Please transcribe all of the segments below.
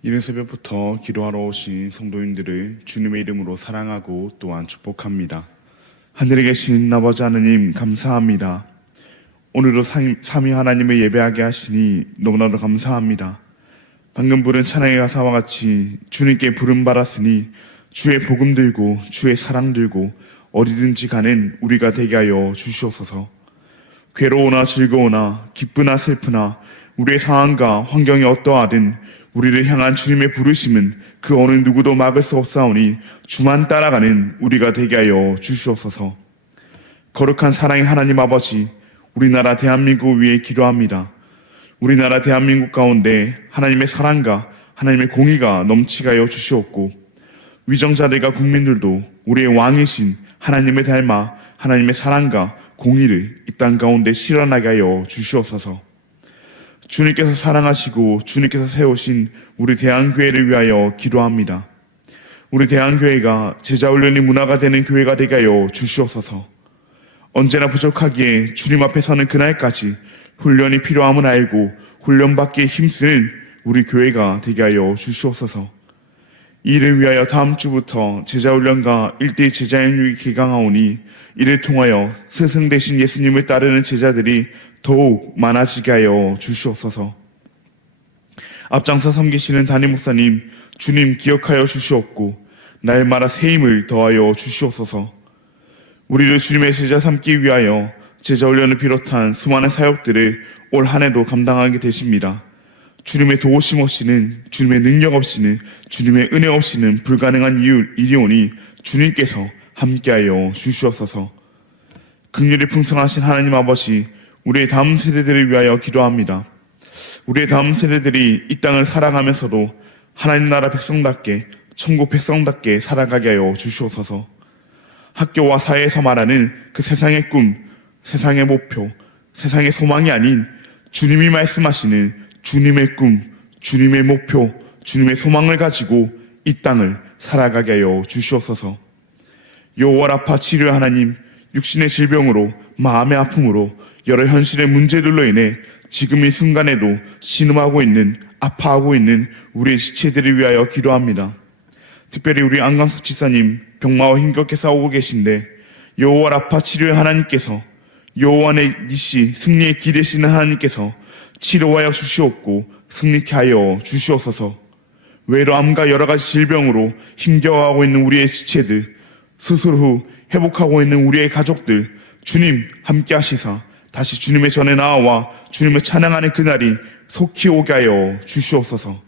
이른 새벽부터 기도하러 오신 성도님들을 주님의 이름으로 사랑하고 또한 축복합니다. 하늘에 계신 아버지 하나님 감사합니다. 오늘도 삼위 하나님을 예배하게 하시니 너무나도 감사합니다. 방금 부른 찬양의 가사와 같이 주님께 부름받았으니 주의 복음 들고 주의 사랑 들고 어디든지 가는 우리가 되게 하여 주시옵소서. 괴로우나 즐거우나 기쁘나 슬프나 우리의 상황과 환경이 어떠하든 우리를 향한 주님의 부르심은 그 어느 누구도 막을 수 없사오니 주만 따라가는 우리가 되게 하여 주시옵소서. 거룩한 사랑의 하나님 아버지, 우리나라 대한민국을 위해 기도합니다. 우리나라 대한민국 가운데 하나님의 사랑과 하나님의 공의가 넘치게 하여 주시옵고, 위정자들과 국민들도 우리의 왕이신 하나님을 닮아 하나님의 사랑과 공의를 이 땅 가운데 실현하게 하여 주시옵소서. 주님께서 사랑하시고 주님께서 세우신 우리 대한교회를 위하여 기도합니다. 우리 대한교회가 제자훈련이 문화가 되는 교회가 되게 하여 주시옵소서. 언제나 부족하기에 주님 앞에 서는 그날까지 훈련이 필요함을 알고 훈련받기에 힘쓰는 우리 교회가 되게 하여 주시옵소서. 이를 위하여 다음 주부터 제자훈련과 1대1 제자연육이 개강하오니 이를 통하여 스승 되신 예수님을 따르는 제자들이 더욱 많아지게 하여 주시옵소서. 앞장서 섬기시는 담임 목사님, 주님 기억하여 주시옵고 날마다 새 힘을 더하여 주시옵소서. 우리를 주님의 제자 삼기 위하여 제자훈련을 비롯한 수많은 사역들을 올 한 해도 감당하게 되십니다. 주님의 도우심 없이는, 주님의 능력 없이는, 주님의 은혜 없이는 불가능한 일이오니 주님께서 함께하여 주시옵소서. 긍휼이 풍성하신 하나님 아버지, 우리의 다음 세대들을 위하여 기도합니다. 우리의 다음 세대들이 이 땅을 살아가면서도 하나님 나라 백성답게, 천국 백성답게 살아가게 하여 주시옵소서. 학교와 사회에서 말하는 그 세상의 꿈, 세상의 목표, 세상의 소망이 아닌 주님이 말씀하시는 주님의 꿈, 주님의 목표, 주님의 소망을 가지고 이 땅을 살아가게 하여 주시옵소서. 여호와 라파 치료의 하나님, 육신의 질병으로, 마음의 아픔으로, 여러 현실의 문제들로 인해 지금 이 순간에도 신음하고 있는, 아파하고 있는 우리의 지체들을 위하여 기도합니다. 특별히 우리 안광석 지사님 병마와 힘겹게 싸우고 계신데 여호와 라파 치료의 하나님께서, 여호와의 니시 승리의 기 되시는 하나님께서 치료하여 주시옵고 승리케 하여 주시옵소서. 외로움과 여러 가지 질병으로 힘겨워하고 있는 우리의 지체들, 수술 후 회복하고 있는 우리의 가족들, 주님 함께 하시사 다시 주님의 전에 나와 주님을 찬양하는 그날이 속히 오게 하여 주시옵소서.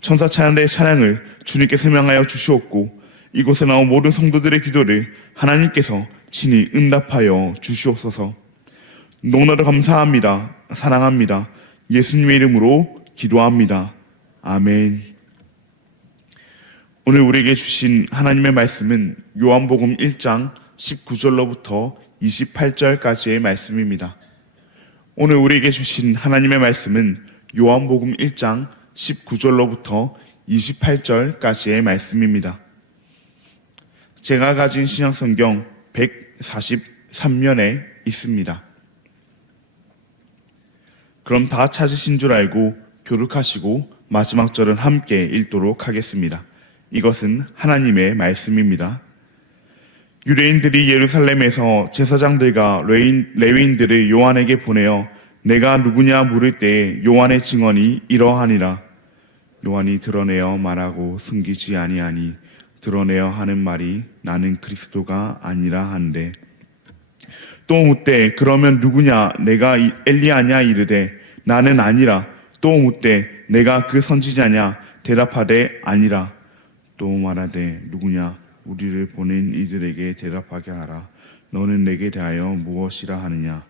천사 찬양대의 찬양을 주님께 설명하여 주시옵고 이곳에 나온 모든 성도들의 기도를 하나님께서 친히 응답하여 주시옵소서. 너무나도 감사합니다. 사랑합니다. 예수님의 이름으로 기도합니다. 아멘. 오늘 우리에게 주신 하나님의 말씀은 요한복음 1장 19절로부터 28절까지의 말씀입니다. 오늘 우리에게 주신 하나님의 말씀은 요한복음 1장 19절로부터 28절까지의 말씀입니다. 제가 가진 신약성경 143면에 있습니다. 그럼 다 찾으신 줄 알고 교독하시고 마지막 절은 함께 읽도록 하겠습니다. 이것은 하나님의 말씀입니다. 유대인들이 예루살렘에서 제사장들과 레위인들을 요한에게 보내어 내가 누구냐 물을 때에 요한의 증언이 이러하니라. 요한이 드러내어 말하고 숨기지 아니하니 드러내어 하는 말이 나는 그리스도가 아니라 한데, 또 묻되 그러면 누구냐 내가 엘리야냐 이르되 나는 아니라. 또 묻되 내가 그 선지자냐 대답하되 아니라. 또 말하되 누구냐 우리를 보낸 이들에게 대답하게 하라. 너는 내게 대하여 무엇이라 하느냐.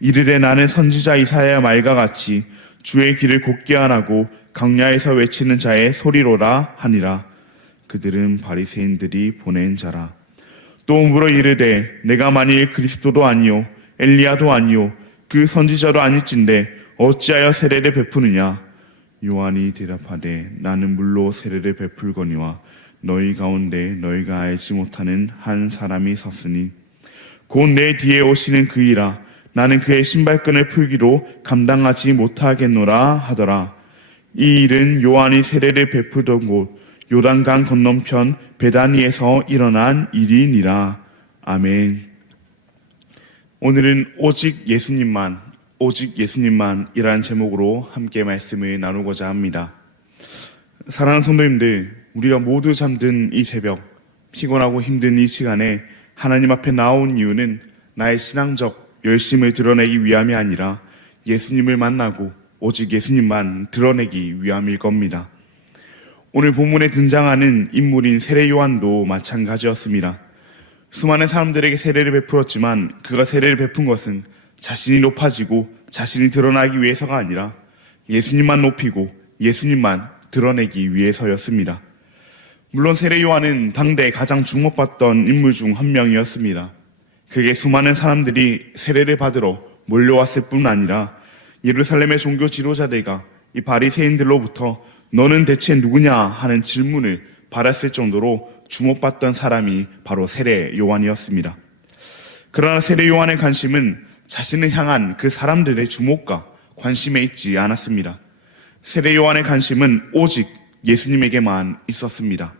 이르되 나는 선지자 이사야의 말과 같이 주의 길을 곧게 하라고 광야에서 외치는 자의 소리로라 하니라. 그들은 바리새인들이 보낸 자라. 또 물어 이르되 내가 만일 그리스도도 아니요 엘리야도 아니요 그 선지자도 아닐진데 어찌하여 세례를 베푸느냐. 요한이 대답하되 나는 물로 세례를 베풀거니와 너희 가운데 너희가 알지 못하는 한 사람이 섰으니 곧 내 뒤에 오시는 그이라. 나는 그의 신발끈을 풀기도 감당하지 못하겠노라 하더라. 이 일은 요한이 세례를 베푸던 곳 요단강 건너편 베다니에서 일어난 일이니라. 아멘. 오늘은 오직 예수님만 이라는 제목으로 함께 말씀을 나누고자 합니다. 사랑하는 성도님들, 우리가 모두 잠든 이 새벽, 피곤하고 힘든 이 시간에 하나님 앞에 나온 이유는 나의 신앙적 열심을 드러내기 위함이 아니라 예수님을 만나고 오직 예수님만 드러내기 위함일 겁니다. 오늘 본문에 등장하는 인물인 세례 요한도 마찬가지였습니다. 수많은 사람들에게 세례를 베풀었지만 그가 세례를 베푼 것은 자신이 높아지고 자신이 드러나기 위해서가 아니라 예수님만 높이고 예수님만 드러내기 위해서였습니다. 물론 세례 요한은 당대 가장 주목받던 인물 중 한 명이었습니다. 그게 수많은 사람들이 세례를 받으러 몰려왔을 뿐 아니라 예루살렘의 종교 지도자들과 이 바리새인들로부터 너는 대체 누구냐 하는 질문을 받았을 정도로 주목받던 사람이 바로 세례 요한이었습니다. 그러나 세례 요한의 관심은 자신을 향한 그 사람들의 주목과 관심에 있지 않았습니다. 세례 요한의 관심은 오직 예수님에게만 있었습니다.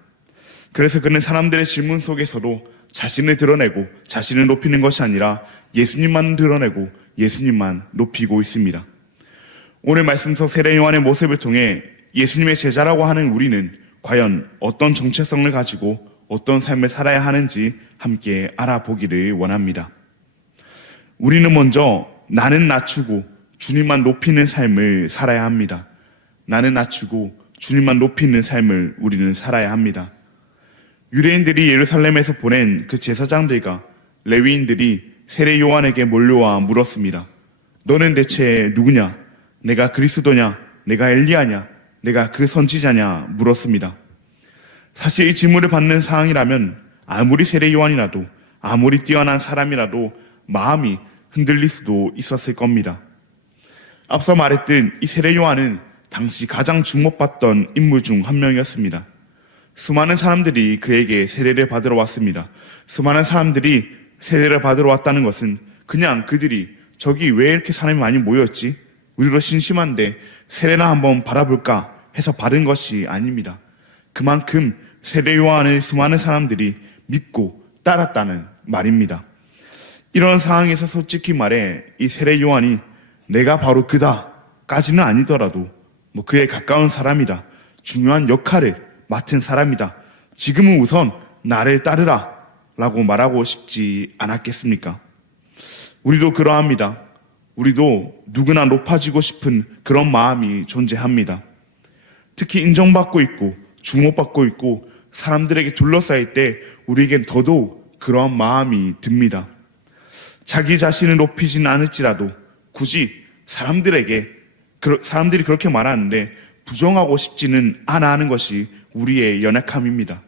그래서 그는 사람들의 질문 속에서도 자신을 드러내고 자신을 높이는 것이 아니라 예수님만 드러내고 예수님만 높이고 있습니다. 오늘 말씀 속 세례 요한의 모습을 통해 예수님의 제자라고 하는 우리는 과연 어떤 정체성을 가지고 어떤 삶을 살아야 하는지 함께 알아보기를 원합니다. 우리는 먼저 나는 낮추고 주님만 높이는 삶을 살아야 합니다. 나는 낮추고 주님만 높이는 삶을 우리는 살아야 합니다. 유대인들이 예루살렘에서 보낸 그 제사장들과 레위인들이 세례 요한에게 몰려와 물었습니다. 너는 대체 누구냐? 내가 그리스도냐? 내가 엘리야냐? 내가 그 선지자냐? 물었습니다. 사실 이 질문을 받는 상황이라면 아무리 세례 요한이라도 아무리 뛰어난 사람이라도 마음이 흔들릴 수도 있었을 겁니다. 앞서 말했듯 이 세례 요한은 당시 가장 주목받던 인물 중 한 명이었습니다. 수많은 사람들이 그에게 세례를 받으러 왔습니다. 수많은 사람들이 세례를 받으러 왔다는 것은 그냥 그들이 저기 왜 이렇게 사람이 많이 모였지? 우리로 심심한데 세례나 한번 받아볼까 해서 받은 것이 아닙니다. 그만큼 세례 요한을 수많은 사람들이 믿고 따랐다는 말입니다. 이런 상황에서 솔직히 말해 이 세례 요한이 내가 바로 그다까지는 아니더라도 그에 가까운 사람이다, 중요한 역할을 맡은 사람이다, 지금은 우선 나를 따르라 라고 말하고 싶지 않았겠습니까? 우리도 그러합니다. 우리도 누구나 높아지고 싶은 그런 마음이 존재합니다. 특히 인정받고 있고 주목받고 있고 사람들에게 둘러싸일 때 우리에겐 더더욱 그러한 마음이 듭니다. 자기 자신을 높이진 않을지라도 굳이 사람들이 그렇게 말하는데 부정하고 싶지는 않아 하는 것이 우리의 연약함입니다.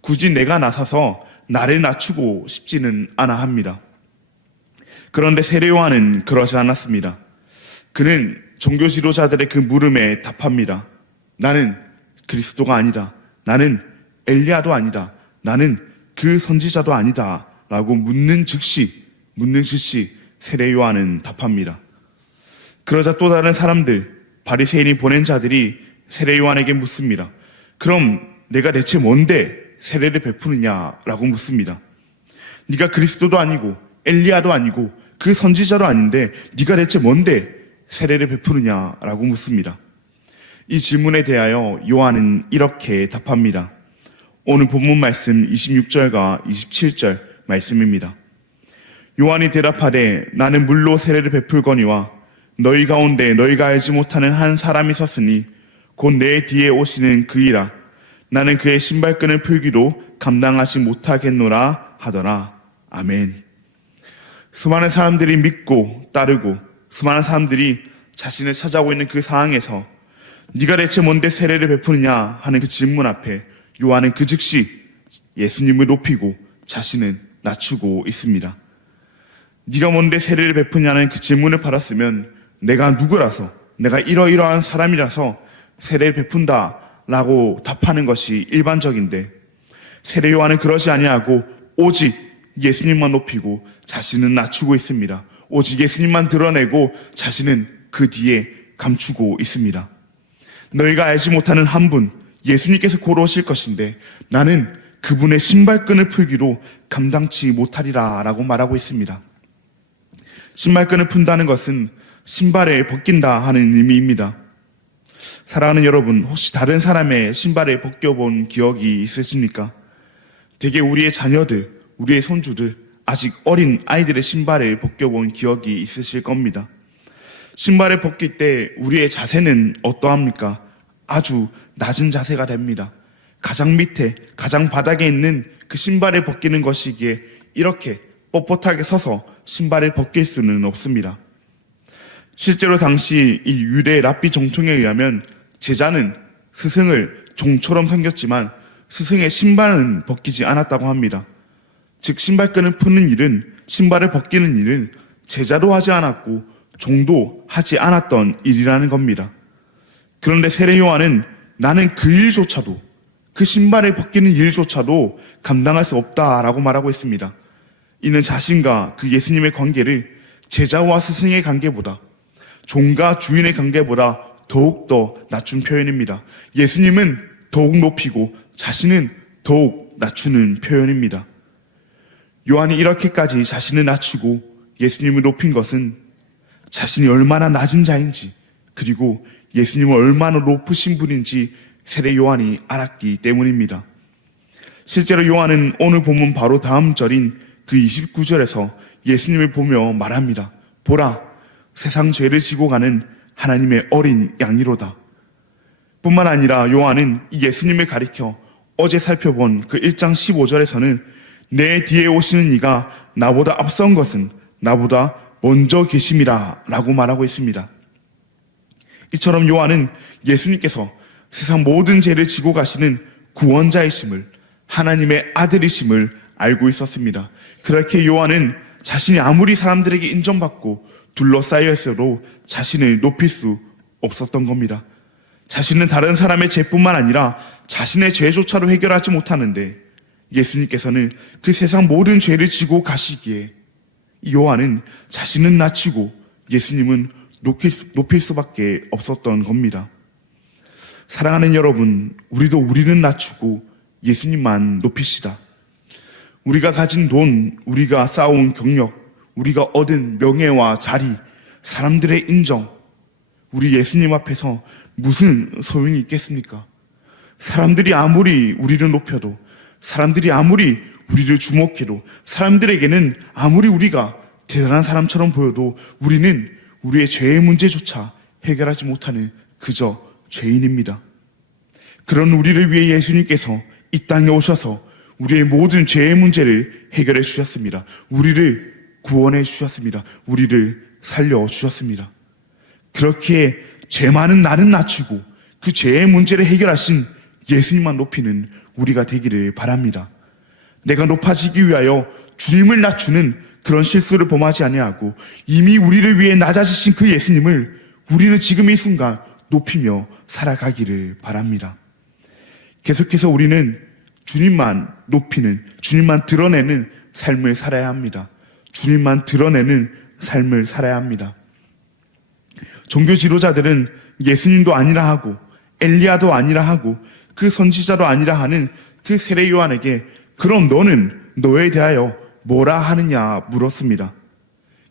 굳이 내가 나서서 나를 낮추고 싶지는 않아 합니다. 그런데 세례 요한은 그러지 않았습니다. 그는 종교 지도자들의 그 물음에 답합니다. 나는 그리스도가 아니다. 나는 엘리야도 아니다. 나는 그 선지자도 아니다. 라고 묻는 즉시 세례 요한은 답합니다. 그러자 또 다른 사람들, 바리새인이 보낸 자들이 세례 요한에게 묻습니다. 그럼 내가 대체 뭔데 세례를 베푸느냐라고 묻습니다. 네가 그리스도도 아니고 엘리야도 아니고 그 선지자도 아닌데 네가 대체 뭔데 세례를 베푸느냐라고 묻습니다. 이 질문에 대하여 요한은 이렇게 답합니다. 오늘 본문 말씀 26절과 27절 말씀입니다. 요한이 대답하되 나는 물로 세례를 베풀거니와 너희 가운데 너희가 알지 못하는 한 사람이 섰으니 곧 내 뒤에 오시는 그이라. 나는 그의 신발끈을 풀기도 감당하지 못하겠노라 하더라. 아멘. 수많은 사람들이 믿고 따르고 수많은 사람들이 자신을 찾아오고 있는 그 상황에서 네가 대체 뭔데 세례를 베푸느냐 하는 그 질문 앞에 요한은 그 즉시 예수님을 높이고 자신을 낮추고 있습니다. 네가 뭔데 세례를 베푸냐는 그 질문을 받았으면 내가 누구라서, 내가 이러이러한 사람이라서 세례를 베푼다 라고 답하는 것이 일반적인데 세례 요한은 그러지 아니하고 오직 예수님만 높이고 자신은 낮추고 있습니다. 오직 예수님만 드러내고 자신은 그 뒤에 감추고 있습니다. 너희가 알지 못하는 한 분, 예수님께서 곧 오실 것인데 나는 그분의 신발끈을 풀기로 감당치 못하리라 라고 말하고 있습니다. 신발끈을 푼다는 것은 신발을 벗긴다 하는 의미입니다. 사랑하는 여러분, 혹시 다른 사람의 신발을 벗겨본 기억이 있으십니까? 대개 우리의 자녀들, 우리의 손주들, 아직 어린 아이들의 신발을 벗겨본 기억이 있으실 겁니다. 신발을 벗길 때 우리의 자세는 어떠합니까? 아주 낮은 자세가 됩니다. 가장 밑에, 가장 바닥에 있는 그 신발을 벗기는 것이기에 이렇게 뻣뻣하게 서서 신발을 벗길 수는 없습니다. 실제로 당시 이 유대 랍비 정통에 의하면 제자는 스승을 종처럼 섬겼지만 스승의 신발은 벗기지 않았다고 합니다. 즉 신발끈을 푸는 일은, 신발을 벗기는 일은 제자도 하지 않았고 종도 하지 않았던 일이라는 겁니다. 그런데 세례 요한은 나는 그 일조차도, 그 신발을 벗기는 일조차도 감당할 수 없다라고 말하고 있습니다. 이는 자신과 그 예수님의 관계를 제자와 스승의 관계보다, 종과 주인의 관계보다 더욱더 낮춘 표현입니다. 예수님은 더욱 높이고 자신은 더욱 낮추는 표현입니다. 요한이 이렇게까지 자신을 낮추고 예수님을 높인 것은 자신이 얼마나 낮은 자인지, 그리고 예수님은 얼마나 높으신 분인지 세례 요한이 알았기 때문입니다. 실제로 요한은 오늘 본문 바로 다음 절인 그 29절에서 예수님을 보며 말합니다. 보라, 세상 죄를 지고 가는 하나님의 어린 양이로다. 뿐만 아니라 요한은 이 예수님을 가리켜 어제 살펴본 그 1장 15절에서는 내 뒤에 오시는 이가 나보다 앞선 것은 나보다 먼저 계심이라 라고 말하고 있습니다. 이처럼 요한은 예수님께서 세상 모든 죄를 지고 가시는 구원자이심을, 하나님의 아들이심을 알고 있었습니다. 그렇게 요한은 자신이 아무리 사람들에게 인정받고 둘러싸여 있어도 자신을 높일 수 없었던 겁니다. 자신은 다른 사람의 죄뿐만 아니라 자신의 죄조차도 해결하지 못하는데 예수님께서는 그 세상 모든 죄를 지고 가시기에 요한은 자신은 낮추고 예수님은 높일 수밖에 없었던 겁니다. 사랑하는 여러분, 우리도 우리는 낮추고 예수님만 높이시다. 우리가 가진 돈, 우리가 쌓아온 경력, 우리가 얻은 명예와 자리, 사람들의 인정, 우리 예수님 앞에서 무슨 소용이 있겠습니까? 사람들이 아무리 우리를 높여도, 사람들이 아무리 우리를 주목해도, 사람들에게는 아무리 우리가 대단한 사람처럼 보여도 우리는 우리의 죄의 문제조차 해결하지 못하는 그저 죄인입니다. 그런 우리를 위해 예수님께서 이 땅에 오셔서 우리의 모든 죄의 문제를 해결해 주셨습니다. 우리를 구원해 주셨습니다. 우리를 살려 주셨습니다. 그렇게 죄 많은 나는 낮추고 그 죄의 문제를 해결하신 예수님만 높이는 우리가 되기를 바랍니다. 내가 높아지기 위하여 주님을 낮추는 그런 실수를 범하지 아니하고 이미 우리를 위해 낮아지신 그 예수님을 우리는 지금 이 순간 높이며 살아가기를 바랍니다. 계속해서 우리는 주님만 높이는, 주님만 드러내는 삶을 살아야 합니다. 주님만 드러내는 삶을 살아야 합니다. 종교 지도자들은 예수님도 아니라 하고 엘리야도 아니라 하고 그 선지자도 아니라 하는 그 세례 요한에게 그럼 너는 너에 대하여 뭐라 하느냐 물었습니다.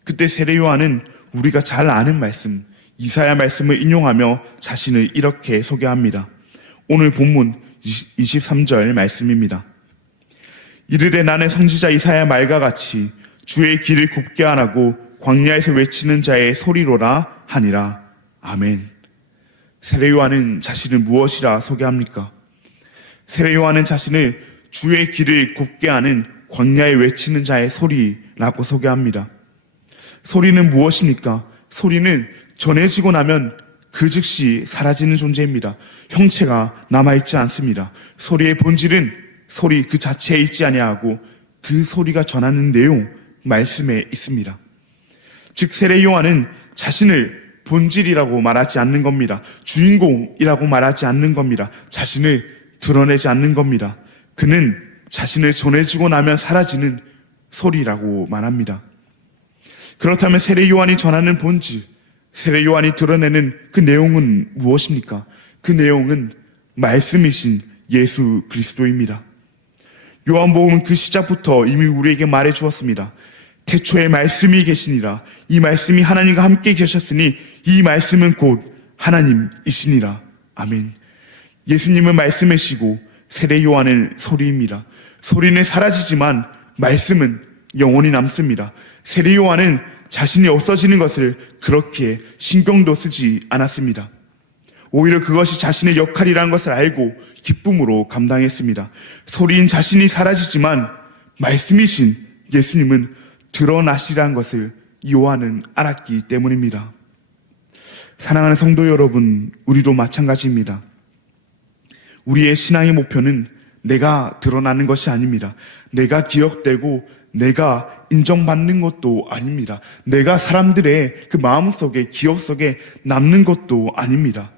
그때 세례 요한은 우리가 잘 아는 말씀, 이사야 말씀을 인용하며 자신을 이렇게 소개합니다. 오늘 본문 23절 말씀입니다. 이르되 나는 선지자 이사야 말과 같이 주의 길을 굽게 하라고 광야에서 외치는 자의 소리로라 하니라. 아멘. 세례 요한은 자신을 무엇이라 소개합니까? 세례 요한은 자신을 주의 길을 굽게 하는 광야에 외치는 자의 소리라고 소개합니다. 소리는 무엇입니까? 소리는 전해지고 나면 그 즉시 사라지는 존재입니다. 형체가 남아있지 않습니다. 소리의 본질은 소리 그 자체에 있지 아니하고 그 소리가 전하는 내용, 말씀에 있습니다. 즉 세례 요한은 자신을 본질이라고 말하지 않는 겁니다. 주인공이라고 말하지 않는 겁니다. 자신을 드러내지 않는 겁니다. 그는 자신을 전해지고 나면 사라지는 소리라고 말합니다. 그렇다면 세례 요한이 전하는 본질, 세례 요한이 드러내는 그 내용은 무엇입니까? 그 내용은 말씀이신 예수 그리스도입니다. 요한복음은 그 시작부터 이미 우리에게 말해 주었습니다. 태초에 말씀이 계시니라. 이 말씀이 하나님과 함께 계셨으니 이 말씀은 곧 하나님이시니라. 아멘. 예수님은 말씀이시고 세례 요한은 소리입니다. 소리는 사라지지만 말씀은 영원히 남습니다. 세례 요한은 자신이 없어지는 것을 그렇게 신경도 쓰지 않았습니다. 오히려 그것이 자신의 역할이라는 것을 알고 기쁨으로 감당했습니다. 소리인 자신이 사라지지만 말씀이신 예수님은 드러나시라는 것을 요한은 알았기 때문입니다. 사랑하는 성도 여러분, 우리도 마찬가지입니다. 우리의 신앙의 목표는 내가 드러나는 것이 아닙니다. 내가 기억되고 내가 인정받는 것도 아닙니다. 내가 사람들의 그 마음속에, 기억 속에 남는 것도 아닙니다.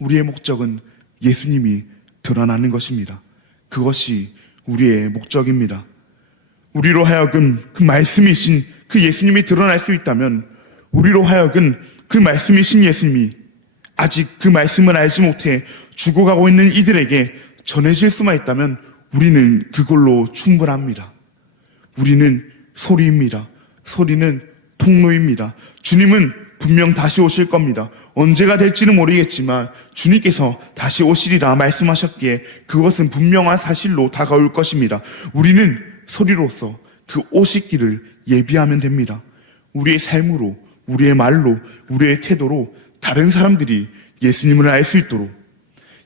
우리의 목적은 예수님이 드러나는 것입니다. 그것이 우리의 목적입니다. 우리로 하여금 그 말씀이신 그 예수님이 드러날 수 있다면, 우리로 하여금 그 말씀이신 예수님이 아직 그 말씀을 알지 못해 죽어가고 있는 이들에게 전해질 수만 있다면 우리는 그걸로 충분합니다. 우리는 소리입니다. 소리는 통로입니다. 주님은 분명 다시 오실 겁니다. 언제가 될지는 모르겠지만 주님께서 다시 오시리라 말씀하셨기에 그것은 분명한 사실로 다가올 것입니다. 우리는 소리로서 그 오시기를 예비하면 됩니다. 우리의 삶으로, 우리의 말로, 우리의 태도로 다른 사람들이 예수님을 알 수 있도록,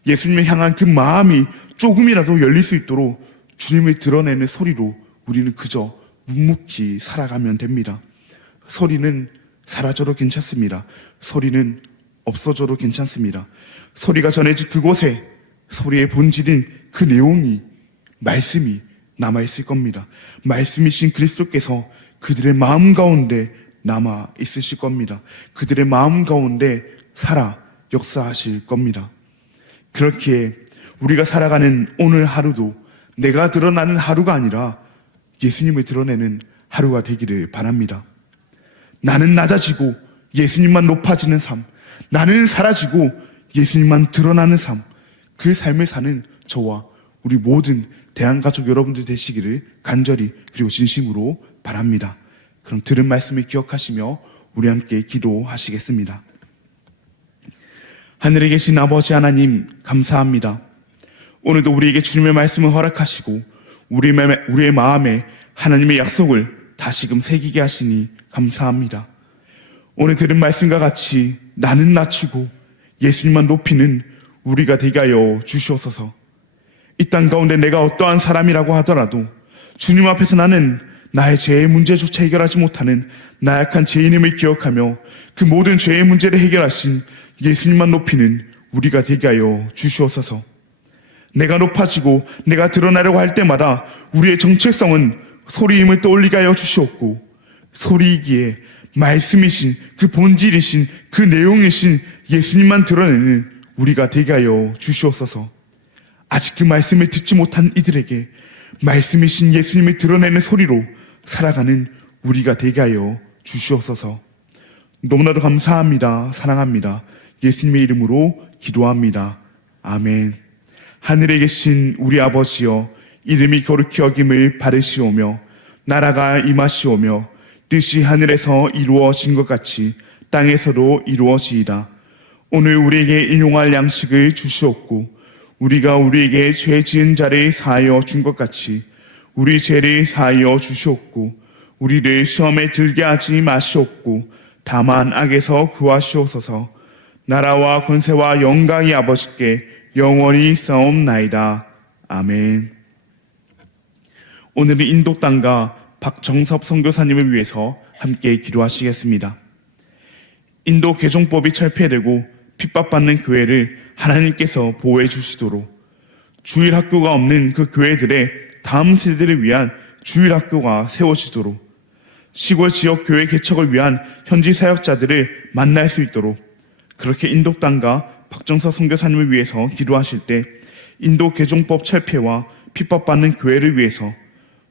예수님을 향한 그 마음이 조금이라도 열릴 수 있도록 주님을 드러내는 소리로 우리는 그저 묵묵히 살아가면 됩니다. 소리는 사라져도 괜찮습니다. 소리는 없어져도 괜찮습니다. 소리가 전해질 그곳에 소리의 본질인 그 내용이, 말씀이 남아있을 겁니다. 말씀이신 그리스도께서 그들의 마음 가운데 남아 있으실 겁니다. 그들의 마음 가운데 살아 역사하실 겁니다. 그렇기에 우리가 살아가는 오늘 하루도 내가 드러나는 하루가 아니라 예수님을 드러내는 하루가 되기를 바랍니다. 나는 낮아지고 예수님만 높아지는 삶, 나는 사라지고 예수님만 드러나는 삶, 그 삶을 사는 저와 우리 모든 대한가족 여러분들 되시기를 간절히 그리고 진심으로 바랍니다. 그럼 들은 말씀을 기억하시며 우리 함께 기도하시겠습니다. 하늘에 계신 아버지 하나님, 감사합니다. 오늘도 우리에게 주님의 말씀을 허락하시고 우리의 마음에 하나님의 약속을 다시금 새기게 하시니 감사합니다. 오늘 들은 말씀과 같이 나는 낮추고 예수님만 높이는 우리가 되게 하여 주시옵소서. 이 땅 가운데 내가 어떠한 사람이라고 하더라도 주님 앞에서 나는 나의 죄의 문제조차 해결하지 못하는 나약한 죄인임을 기억하며 그 모든 죄의 문제를 해결하신 예수님만 높이는 우리가 되게 하여 주시옵소서. 내가 높아지고 내가 드러나려고 할 때마다 우리의 정체성은 소리임을 떠올리게 하여 주시옵고, 소리이기에 말씀이신 그 본질이신 그 내용이신 예수님만 드러내는 우리가 되게 하여 주시옵소서. 아직 그 말씀을 듣지 못한 이들에게 말씀이신 예수님을 드러내는 소리로 살아가는 우리가 되게 하여 주시옵소서. 너무나도 감사합니다. 사랑합니다. 예수님의 이름으로 기도합니다. 아멘. 하늘에 계신 우리 아버지여, 이름이 거룩히 여김을 바르시오며 나라가 임하시오며 뜻이 하늘에서 이루어진 것 같이 땅에서도 이루어지이다. 오늘 우리에게 일용할 양식을 주시옵고 우리가 우리에게 죄 지은 자를 사하여 준 것 같이 우리 죄를 사하여 주시옵고 우리를 시험에 들게 하지 마시옵고 다만 악에서 구하시옵소서. 나라와 권세와 영광이 아버지께 영원히 싸움나이다. 아멘. 오늘은 인도 땅과 박정섭 선교사님을 위해서 함께 기도하시겠습니다. 인도 개종법이 철폐되고 핍박받는 교회를 하나님께서 보호해 주시도록, 주일학교가 없는 그 교회들의 다음 세대를 위한 주일학교가 세워지도록, 시골 지역 교회 개척을 위한 현지 사역자들을 만날 수 있도록, 그렇게 인도 땅과 박정섭 선교사님을 위해서 기도하실 때 인도 개종법 철폐와 핍박받는 교회를 위해서,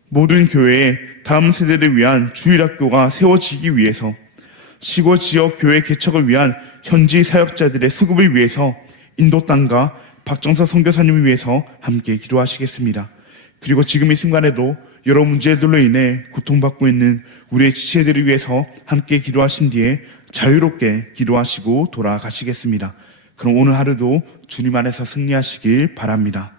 모든 교회의 다음 세대를 위한 주일학교가 세워지기 위해서, 시골 지역 교회 개척을 위한 현지 사역자들의 수급을 위해서 인도 땅과 박정서 선교사님을 위해서 함께 기도하시겠습니다. 그리고 지금 이 순간에도 여러 문제들로 인해 고통받고 있는 우리의 지체들을 위해서 함께 기도하신 뒤에 자유롭게 기도하시고 돌아가시겠습니다. 그럼 오늘 하루도 주님 안에서 승리하시길 바랍니다.